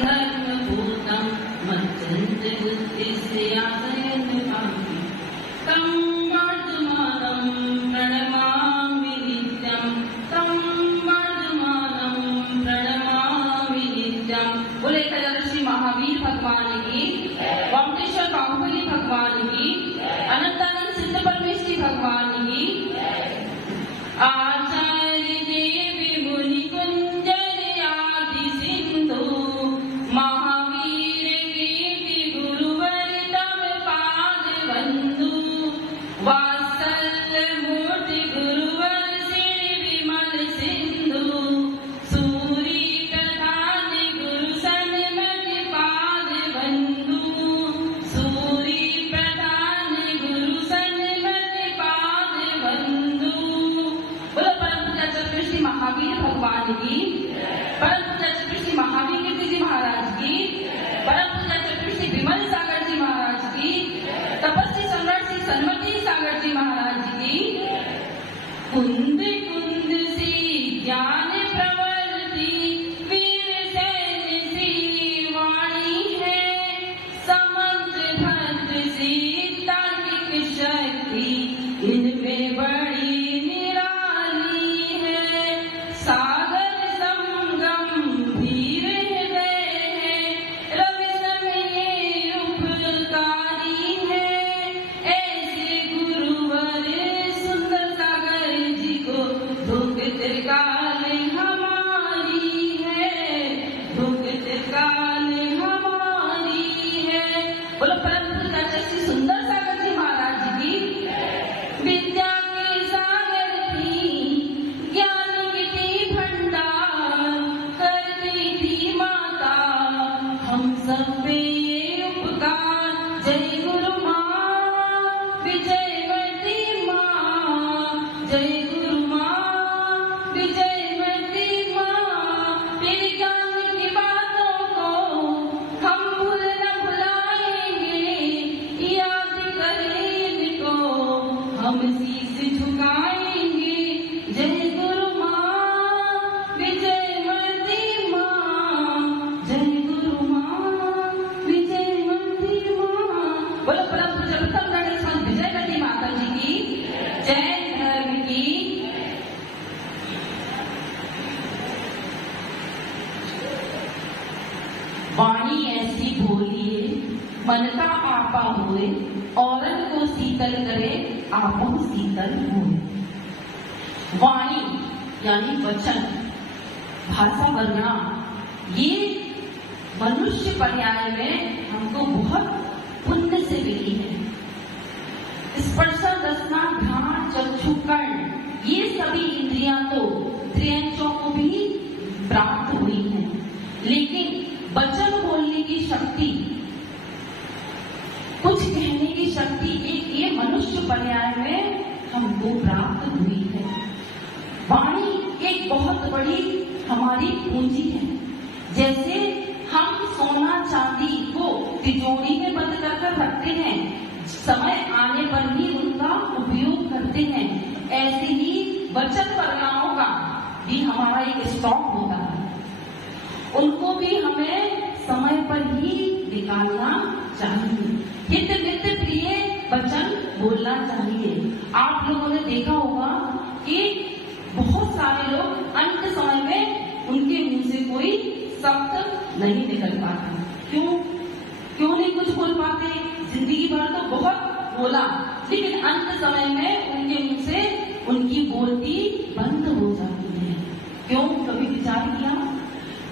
धर्मभूतं मच्चन्द्रबुद्धिस्यादयन्पापि तं वर्धमानं प्रणमामि नित्यं तं वर्धमानं प्रणमामि नित्यं। बोले तदर्शी महावीर भगवान की, वामकेश्वर बाहुबली भगवान की, अनंतानंद सिद्ध परमेश्वरी भगवान की। आचार्य देवी मुनि कुंजर आदि सिंधु महावीर कीर्ति गुरुवर तव पाद बंधु वात्सल्य मूर्ति गुरुवर श्री विमल सिंधु सूरी प्रधान गुरु सन्मति पाद बंधु सूरी प्रधान गुरु सन्मति पाद बंधु। बोलो परम पूज्य चतुर्श्री महावीर भगवान की, परम पूज्य चतुर्श्री महावीर कीर्ति जी महाराज की, परम पूज्य चतुर्श्री विमल सागर जी महाराज की, तपस्वी सम्राट श्री सन्मति सागर जी महाराज की। कुंद कुंद सी ज्ञान प्रवृत्ति वीर सैन सी वाणी है, समंत भद्र सी तार्किक शक्ति इनमें बड़ी निराली है। सागर संगम धीर हृदय है, रवि समय उपकारी है। ऐसे गुरुवर सुंदर सागर जी को दुख त्रिकाल हमारी है, दुख त्रिकाल हमारी है। बोलो परम पूज्य श्री सुंदर सागर जी महाराज की। विद्या के सागर थी, ज्ञान की भंडार करती थी माता, हम सब पे ये उपकार। जय गुरु माँ विजयवती माँ, जय गुरु माँ विजयवती माँ। तेरे ज्ञान की बातों को हम भूल न भुलाएंगे, याद करें इनको हम शीश झुकाएंगे। जय गुरु माँ विजयवती माँ, जय गुरु माँ विजयवती माँ। बोलो परम पूज्य प्रथम गणेश विजयवती माता जी की जय। धर्म की वाणी ऐसी बोलिए मन का आपा हुए, औरत को शीतल करे आपो शीतल हुए। वाणी यानी वचन, भाषा वर्णना, ये मनुष्य पर्याय में हमको बहुत पुण्य से मिली है। स्पर्श रसना घ्राण चक्षु कर्ण, ये सभी इंद्रियां तो त्रियंचों को भी प्राप्त हुई हैं, लेकिन वचन बोलने की शक्ति, कुछ कहने की शक्ति एक ये मनुष्य पर्याय में हमको प्राप्त हुई है। वाणी एक बहुत बड़ी हमारी पूंजी है। जैसे हम सोना चांदी को तिजोरी में बंद कर रखते हैं, समय आने पर ही उनका उपयोग करते हैं, ऐसे ही वचन वर्णाओं का भी हमारा एक स्टॉक होता है। उनको भी हमें समय पर ही निकालना चाहिए। हित मित प्रिय वचन बोलना चाहिए। आप लोगों ने देखा होगा कि बहुत सारे लोग अंत समय में उनके मुंह से कोई शब्द नहीं निकल पाता। क्यों नहीं कुछ बोल पाते? जिंदगी भर तो बहुत बोला, लेकिन अंत समय में उनके मुंह से उनकी बोलती बंद हो जाती है। क्यों? कभी विचार किया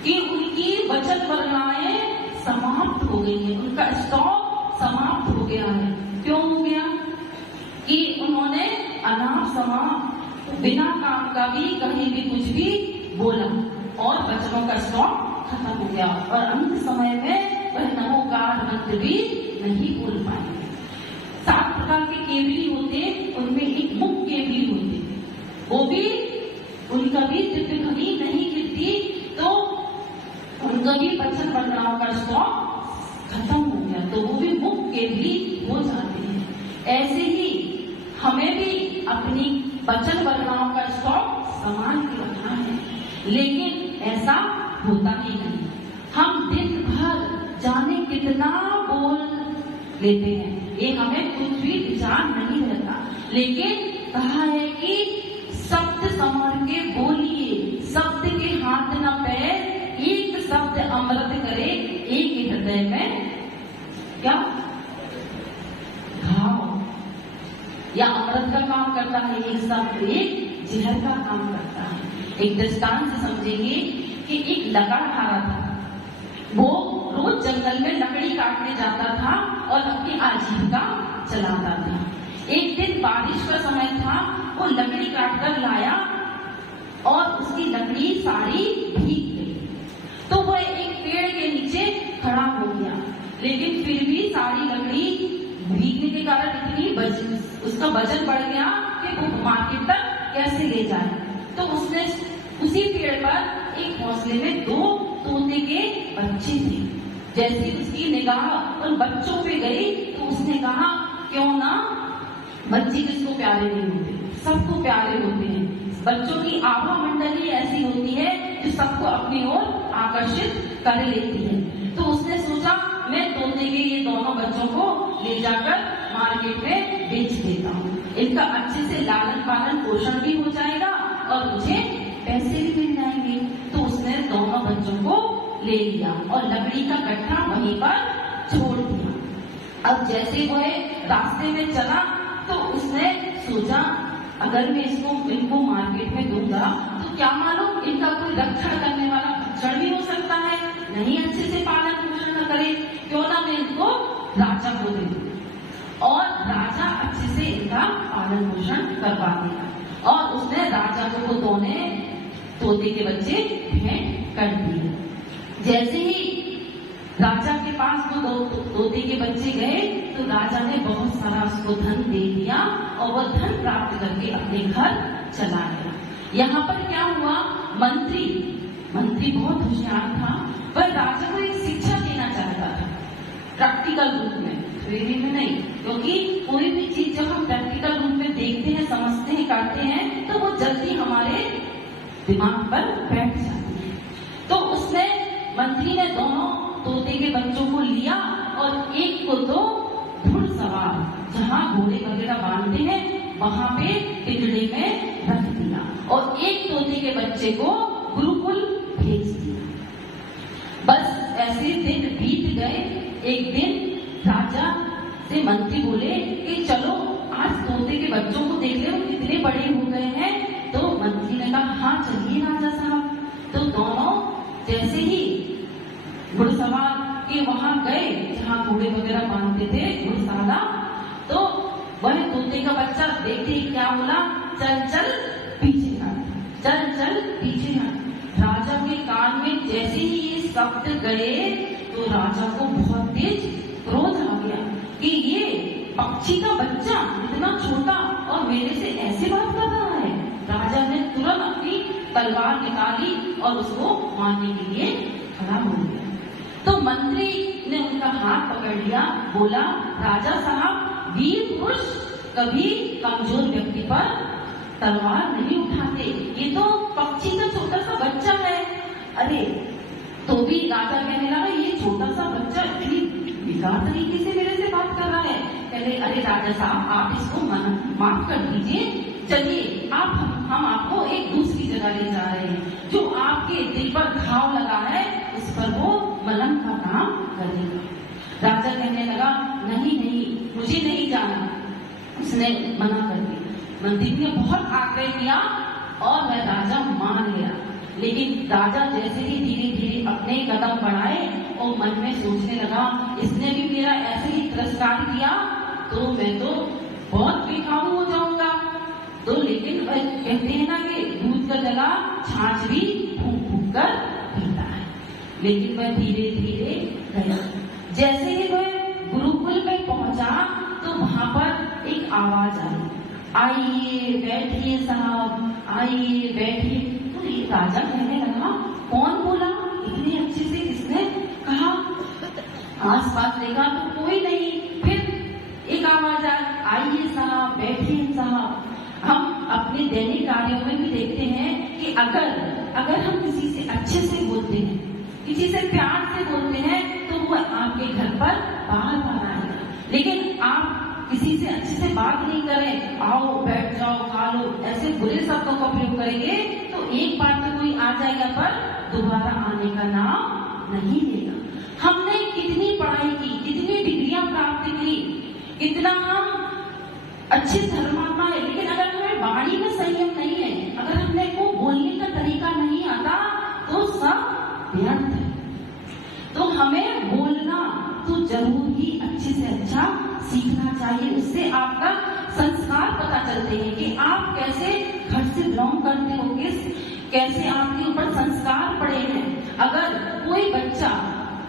कि उनकी वचन वर्णाएं समाप्त हो गई है, उनका स्टॉक समाप्त हो गया है। क्यों हो गया? कि उन्होंने अनाप शनाप बिना काम का भी कहीं भी कुछ भी बोला और वचनों का स्टॉक खत्म हो गया, और अंत समय में वह नमोकार मंत्र भी नहीं बोल पाए। 7 प्रकार के केवली होते, उनमें एक मुख केवली होते, वो भी उनका भी दिव्य घड़ी नहीं गिरती, तो उनका भी वचन वर्णाओं का स्टॉक खत्म हो गया, तो वो भी मुख केवली हो जाते हैं। ऐसे ही हमें भी अपनी वचन वर्णाओं का स्टॉक संभाल के रखना है, लेकिन ऐसा होता ही नहीं। हम दिन लेते हैं, ये हमें कुछ भी विचार नहीं रहता। लेकिन कहा है कि शब्द संवर के बोलिए, शब्द के हाथ न पैर, एक शब्द अमृत करे, एक हृदय में क्या घाव, या अमृत का काम करता है एक शब्द, एक जहर का काम करता है। एक दृष्टांत से समझेंगे कि एक लकड़हारा था, वो रोज जंगल में लकड़ी काटने जाता था और अपनी आजीविका चलाता था। एक दिन बारिश का समय था, वो लकड़ी काटकर लाया और उसकी लकड़ी सारी भीग गई। तो वह एक पेड़ के नीचे खड़ा हो गया, लेकिन फिर भी सारी लकड़ी भीगने के कारण इतनी उसका वजन बढ़ गया कि वो मार्केट तक कैसे ले जाए। तो उसने उसी पेड़ पर एक घोंसले में 2 तोते के बच्चे थे। जैसे उसकी निगाह उन बच्चों पे गई तो उसने कहा, क्यों ना, बच्चे किसको प्यारे नहीं होते, सबको प्यारे होते हैं। बच्चों की आभा मंडली ऐसी होती है जो सबको अपनी ओर आकर्षित कर लेती है। तो उसने सोचा, मैं तोते के ये दोनों बच्चों को ले जाकर मार्केट में बेच देता हूँ, इनका अच्छे से लालन पालन पोषण भी हो जाएगा और मुझे पैसे भी मिल जाएंगे। तो उसने दोनों बच्चों को ले लिया और लकड़ी का गट्ठा वहीं पर छोड़ दिया। अब जैसे वह रास्ते में चला तो उसने सोचा, अगर मैं इनको मार्केट में दूंगा तो क्या मालूम इनका कोई रक्षण करने वाला भक्षण भी हो सकता है, नहीं अच्छे से पालन पोषण न करे, क्यों ना मैं इनको राजा को दे दूं और राजा अच्छे से इनका पालन पोषण करवा देगा। और उसने राजा को तोते के बच्चे भेंट कर दिए। जैसे ही राजा के पास वो तोते के बच्चे गए तो राजा ने बहुत सारा उसको धन दे दिया और वह धन प्राप्त करके अपने घर चला गया। यहाँ पर क्या हुआ, मंत्री बहुत होशियार था, वह राजा को एक शिक्षा देना चाहता था प्रैक्टिकल रूप में, थ्योरी में नहीं, क्योंकि कोई भी चीज जब हम प्रैक्टिकल रूप में देखते हैं, समझते हैं, करते हैं तो वो जल्दी हमारे दिमाग पर बैठ जाती है। तो उसने मंत्री ने दोनों तोते के बच्चों को लिया और एक को तो घुड़सवार जहाँ घोड़े वगैरह बांधते हैं वहां पे टिकड़े में रख दिया और एक तोते के बच्चे को गुरुकुल भेज दिया। बस ऐसे दिन बीत गए। एक दिन राजा से मंत्री बोले कि चलो आज तोते के बच्चों को देख ले, वो कितने बड़े हो गए हैं। तो मंत्री ने कहा, हाँ चलिए राजा साहब। तो दोनों जैसे ही घुड़सवार के वहां गए जहाँ घोड़े वगैरह बांधते थे घुड़साला, तो वह तोते का बच्चा देखते क्या बोला, चल चल पीछे हट, चल चल पीछे हट। राजा के कान में जैसे ही ये शब्द गए तो राजा को बहुत तेज क्रोध आ गया कि ये पक्षी का बच्चा इतना छोटा और मेरे से ऐसे बात कर रहा है। राजा ने तुरंत अपनी तलवार निकाली और उसको मारने के लिए खड़ा हो गया। तो मंत्री ने उनका हाथ पकड़ लिया, बोला, राजा साहब, वीर पुरुष कभी कमजोर व्यक्ति पर तलवार नहीं उठाते, ये तो पक्षी का छोटा सा बच्चा है। अरे तो भी राजा कहने लगा, ये छोटा सा बच्चा इतनी बेकार तरीके से मेरे से बात कर रहा है। कहले, अरे राजा साहब, आप इसको माफ कर दीजिए, चलिए हम आपको एक दूसरी जगह ले जा रहे हैं, जो आपके दिल पर घाव लगा है उस पर वो मलहम का काम करेगा। राजा कहने लगा, नहीं नहीं, मुझे नहीं जाना। उसने मना कर दिया। मंत्री ने बहुत आग्रह किया और वह राजा मान गया। लेकिन राजा जैसे ही धीरे धीरे अपने कदम बढ़ाए और मन में सोचने लगा, इसने भी मेरा ऐसे ही तिरस्कार किया तो मैं तो बहुत बेकाबू हो जाऊंगा। तो लेकिन वह कहते हैं ना कि दूध का जला छाछ भी फूंक फूंक कर पीता है। लेकिन वह धीरे धीरे गया। जैसे ही वह गुरुकुल में पहुंचा तो वहां पर एक आवाज आई, आइए बैठिए साहब, आइए बैठिए। तो ये राजा कहने लगा, कौन बोला इतने अच्छे से, किसने कहा? आसपास देखा तो कोई नहीं। फिर एक आवाज आई, आइए साहब, बैठिए साहब। हम अपने दैनिक कार्यों में भी देखते हैं कि अगर हम किसी से अच्छे से बोलते हैं, किसी से प्यार से बोलते हैं तो वो आपके घर पर बाहर आएगा। किसी से अच्छे से बात नहीं करें, आओ बैठ जाओ खा लो, ऐसे बुरे शब्दों का प्रयोग करेंगे तो एक बार तो कोई आ जाएगा पर दोबारा आने का नाम नहीं लेगा। हमने कितनी पढ़ाई की, कितनी डिग्रियां प्राप्त की, कितना हम अच्छे धर्मात्मा है, लेकिन अगर हमें वाणी में संयम नहीं है, अगर हमने को बोलने का तरीका नहीं आता तो सब व्यर्थ है। तो हमें बोलना तो जरूर ही अच्छे से अच्छा सीखना चाहिए। उससे आपका संस्कार पता चलते हैं कि आप कैसे घर से बिलोंग करते हो, कैसे आपके ऊपर संस्कार पड़े हैं। अगर कोई बच्चा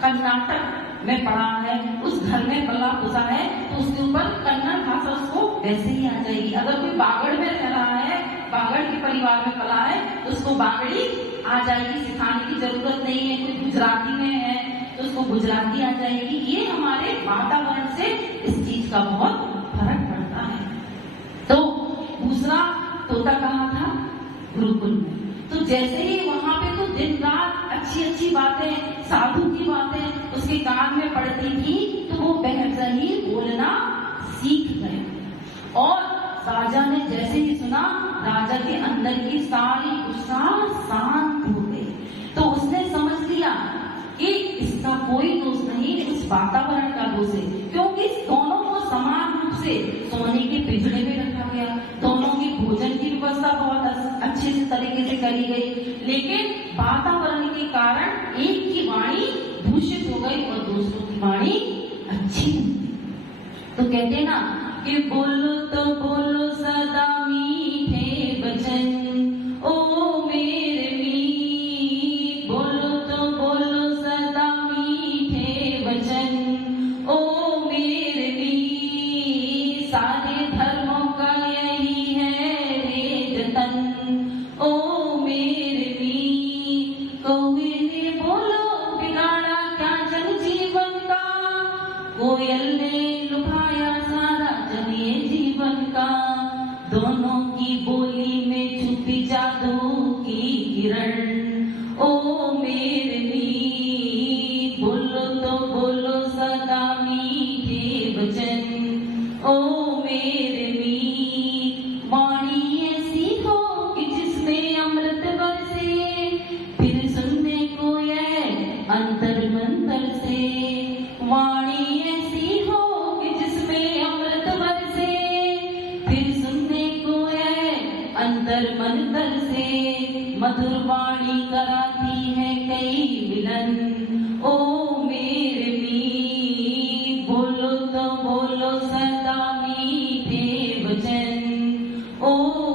कर्नाटक में पढ़ा है, उस घर में पला पुसा है, तो उसके ऊपर कन्नड़ भाषा उसको वैसे ही आ जाएगी। अगर कोई बागड़ में रह रहा है, बागड़ के परिवार में पला है, तो उसको बागड़ी आ जाएगी, सिखाने की जरूरत नहीं है। कोई गुजराती में है तो उसको गुजराती आ जाएगी। ये हमारे वातावरण से इस चीज का बहुत फर्क पड़ता है। तो दूसरा तोता कहाँ था? गुरुकुल में। तो जैसे ही वहां पे तो दिन रात अच्छी अच्छी बातें, साधु की बातें उसके कान में पड़ती थी, तो वो बेहतर ही बोलना सीख गए। और राजा ने जैसे ही सुना, राजा के अंदर की सारी गुस्सा शांत हो गई। तो उसने समझ लिया कि इसका कोई दोष नहीं, इस वातावरण का दोष है, क्योंकि दोनों को समान रूप से सोने के पिंजरे में रखा गया, दोनों की भोजन की व्यवस्था बहुत अच्छे से तरीके से करी गई, लेकिन वातावरण के कारण एक की वाणी दूषित हो गई और दूसरों की वाणी अच्छी। तो कहते ना कि बोलो तो बोलो सदा मीठे वचन, ओ मेरे मीत, बोलो तो बोलो सदा मीठे वचन, ओ मेरे मीत, सारे धर्मों का यही है रे जतन, ओ मेरे मीत, कौवे ने बोलो बिगाड़ा क्या जन जीवन का, कोयल ने लुभाया सारा जनिए जीवन का, दोनों की बोली में छुपी जादू की किरण, ओ मेरे मीत, बोलो तो बोलो सदा मीठे वचन, ओ मेरे मीत, वाणी ऐसी हो कि जिसमें अमृत बरसे, फिर सुनने को यह अंतर मंतर से, वाणी ऐसी हो कि जिसमें अमृत बरसे, फिर सुनने को यह अंतर मंतर से, मधुर वाणी कराती है कई मिलन, ओ मेरे मीत, बोलो तो बोलो सदा मीठे वचन, ओ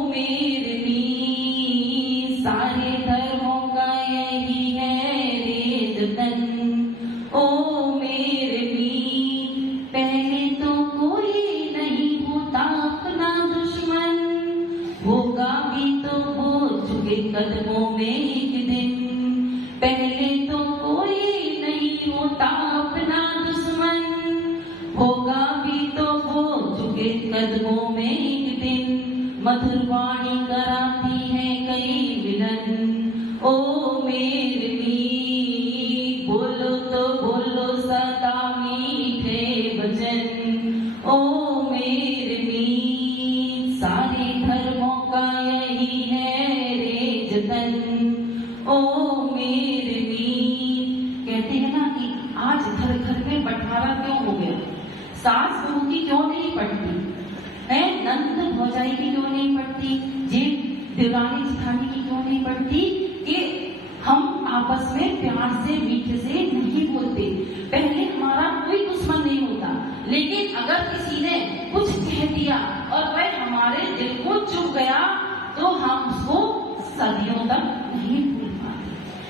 मेरे मीत, सारे धर्मों का यही है रे जतन, ओ मेरे मीत, पहले तो कोई नहीं होता अपना दुश्मन, होगा भी तो वो झुके कदमों में एक दिन, पहले तो कोई नहीं होता अपना दुश्मन, होगा भी तो वो झुके कदमों में एक दिन, मधुर वाणी कराती है कई मिलन, ओ मेरे मीत, बोलो तो बोलो सदा मीठे वचन, ओ मेरे मीत, सारे धर्मों का यही है रे जतन, ओ मेरे मीत। कहते हैं ना कि आज घर घर में बंटवारा क्यों हो गया, सास बहू की क्यों नहीं पड़ती है, नंद भौजाई की क्यों नहीं पड़ती, जेठ देवरानी जेठानी की क्यों नहीं पड़ती, कि हम आपस में प्यार से मीठे से नहीं बोलते। पहले हमारा कोई दुश्मन नहीं होता, लेकिन अगर किसी ने कुछ कह दिया और वह हमारे दिल को चुभ गया तो हम उसको सदियों तक नहीं भूल पाते।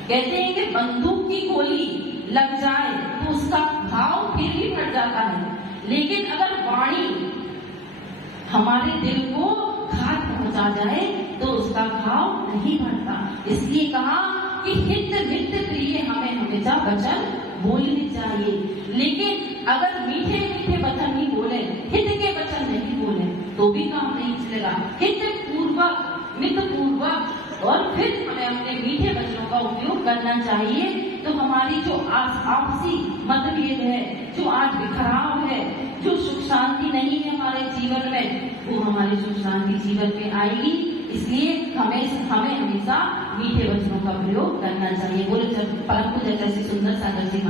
कहते हैं कि बंदूक की गोली लग जाए तो उसका घाव फिर भी फट जाता है, लेकिन अगर वाणी हमारे दिल को घात पहुंचा जाए तो उसका घाव नहीं भरता। इसलिए कहा कि हित मित प्रिय हमें हमेशा वचन बोलने चाहिए, लेकिन अगर मीठे मीठे वचन नहीं बोले, हित के वचन नहीं बोले तो भी काम नहीं चलेगा। हित पूर्वक, मित पूर्वक और फिर हमें अपने मीठे वचनों का उपयोग करना चाहिए। तो हमारी जो आपसी मतभेद है, जो आज बिखराव है, जो सुख शांति नहीं है हमारे वो हमारे सुख शांति जीवन में आएगी। इसलिए हमें हमेशा मीठे वचनों का प्रयोग करना चाहिए। बोले जब परम पूज्य जैसे सुंदर सागर जी